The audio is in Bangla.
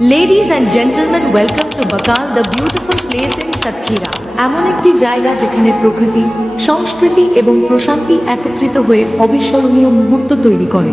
Ladies and gentlemen, welcome to Bakal, the beautiful place in Satkhira. এমন একটি জায়গা যেখানে প্রকৃতি সংস্কৃতি এবং প্রশান্তি একত্রিত হয়ে অবিস্মরণীয় মুহূর্ত তৈরি করে